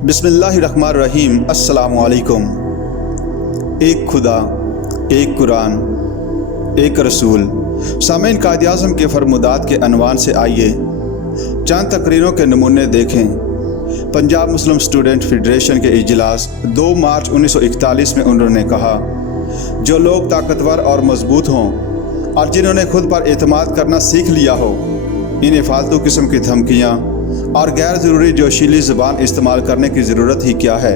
बिस्मिल्लाहिर्रहमानिर्रहीम। अस्सलामु अलैकुम। एक खुदा, एक कुरान, एक रसूल। सामीन, कायद-ए-आज़म के फरमुदात के अनवान से आइए चंद तकरीरों के नमूने देखें। पंजाब मुस्लिम स्टूडेंट फेडरेशन के इजलास 2 मार्च 1941 में उन्होंने कहा, जो लोग ताकतवर और मजबूत हों और जिन्होंने खुद पर एतमाद करना सीख लिया हो, इन्हें फालतू किस्म की धमकियाँ और गैर ज़रूरी जोशीली ज़बान इस्तेमाल करने की ज़रूरत ही क्या है।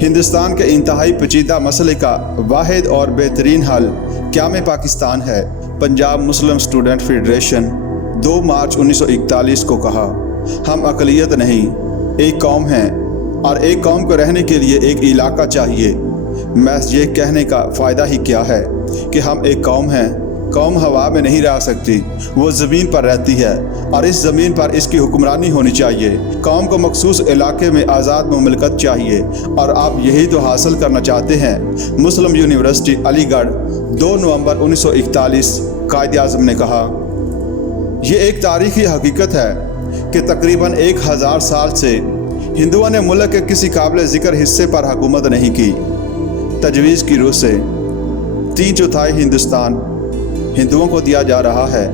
हिंदुस्तान के इंतहाई पेचीदा मसले का वाहिद और बेहतरीन हल क़याम पाकिस्तान है। पंजाब मुस्लिम स्टूडेंट फेडरेशन 2 मार्च 1941 को कहा, हम अक़लियत नहीं, एक कौम हैं और एक कौम को रहने के लिए एक इलाका चाहिए। मैं ये कहने का फ़ायदा ही क्या है कि हम एक कौम हैं। कौम हवा में नहीं रह सकती, वो ज़मीन पर रहती है और इस ज़मीन पर इसकी हुक्मरानी होनी चाहिए। कौम को मखसूस इलाके में आज़ाद मुमलकत चाहिए और आप यही तो हासिल करना चाहते हैं। मुस्लिम यूनिवर्सिटी अलीगढ़ 2 नवंबर 1941। कायद-ए-आज़म ने कहा, ये एक तारीख़ी हकीकत है कि तकरीबन 1000 साल से हिंदुओं ने मुल्क के किसी काबिल ज़िक्र हिस्से पर हुकूमत नहीं की। तजवीज़ की रूह से 3/4 हिंदुस्तान हिंदुओं को दिया जा रहा है,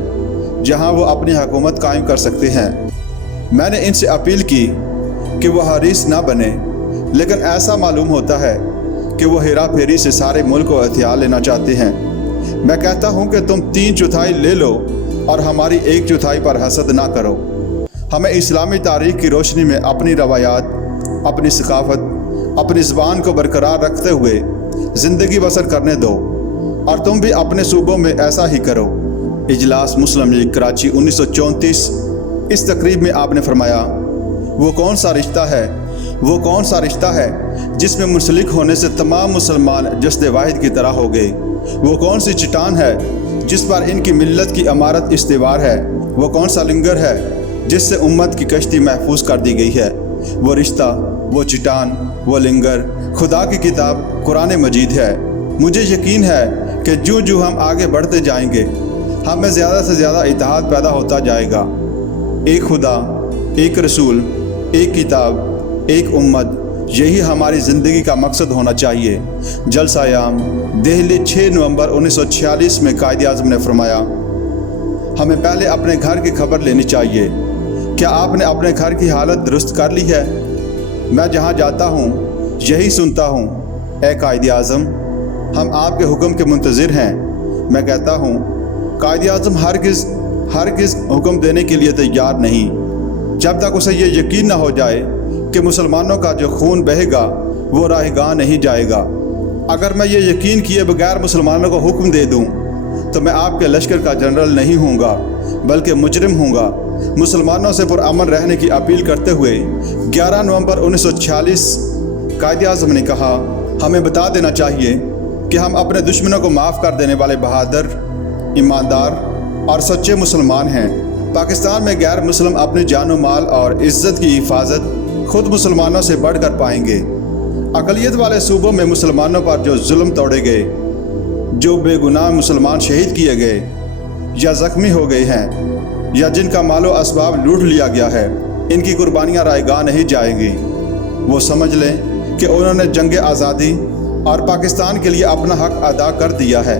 जहां वो अपनी हुकूमत कायम कर सकते हैं। मैंने इनसे अपील की कि वो हरीस ना बने, लेकिन ऐसा मालूम होता है कि वो हेरा फेरी से सारे मुल्क को हथियार लेना चाहते हैं। मैं कहता हूं कि तुम 3/4 ले लो और हमारी 1/4 पर हसद ना करो। हमें इस्लामी तारीख़ की रोशनी में अपनी रवायात, अपनी सकाफ़त, अपनी ज़बान को बरकरार रखते हुए ज़िंदगी बसर करने दो और तुम भी अपने सूबों में ऐसा ही करो। इजलास मुस्लिम लीग कराची 1934। इस तकरीब में आपने फरमाया, वो कौन सा रिश्ता है जिसमें मुंसलिक होने से तमाम मुसलमान जस्द वाहिद की तरह हो गए। वो कौन सी चट्टान है जिस पर इनकी मिल्लत की इमारत इस्तेवार है। वो कौन सा लंगर है जिससे उम्मत की कश्ती महफूज कर दी गई है। वो रिश्ता, वो चट्टान, वो लंगर खुदा की किताब कुरान मजीद है। मुझे यकीन है कि जो हम आगे बढ़ते जाएंगे, हम में ज़्यादा से ज़्यादा इत्तेहाद पैदा होता जाएगा। एक खुदा, एक रसूल, एक किताब, एक उम्मत, यही हमारी ज़िंदगी का मकसद होना चाहिए। जलसायाम दिल्ली 6 नवंबर 1946 में कायद-ए-आज़म ने फरमाया, हमें पहले अपने घर की खबर लेनी चाहिए। क्या आपने अपने घर की हालत दुरुस्त कर ली है? मैं जहाँ जाता हूँ यही सुनता हूँ, ए कायद-ए-आज़म, हम आपके हुक्म के मुंतज़िर हैं। मैं कहता हूँ, कायद-ए-आज़म हरगिज़ हुक्म देने के लिए तैयार नहीं, जब तक उसे ये यकीन ना हो जाए कि मुसलमानों का जो खून बहेगा वो राहगाह नहीं जाएगा। अगर मैं ये यकीन किए बगैर मुसलमानों को हुक्म दे दूँ तो मैं आपके लश्कर का जनरल नहीं हूँगा, बल्कि मुजरिम हूँगा। मुसलमानों से पुरअमन रहने की अपील करते हुए 11 नवंबर 1946 कायद-ए-आज़म ने कहा, हमें बता देना चाहिए कि हम अपने दुश्मनों को माफ़ कर देने वाले बहादुर, ईमानदार और सच्चे मुसलमान हैं। पाकिस्तान में गैर मुस्लिम अपनी जान माल और इज़्ज़त की हिफाजत खुद मुसलमानों से बढ़कर पाएंगे। अक़लियत वाले सूबों में मुसलमानों पर जो जुल्म तोड़े गए, जो बेगुनाह मुसलमान शहीद किए गए या ज़ख्मी हो गए हैं या जिनका मालो असबाब लूट लिया गया है, इनकी कुर्बानियाँ रायगाह नहीं जाएंगी। वो समझ लें कि उन्होंने जंग आज़ादी और पाकिस्तान के लिए अपना हक अदा कर दिया है।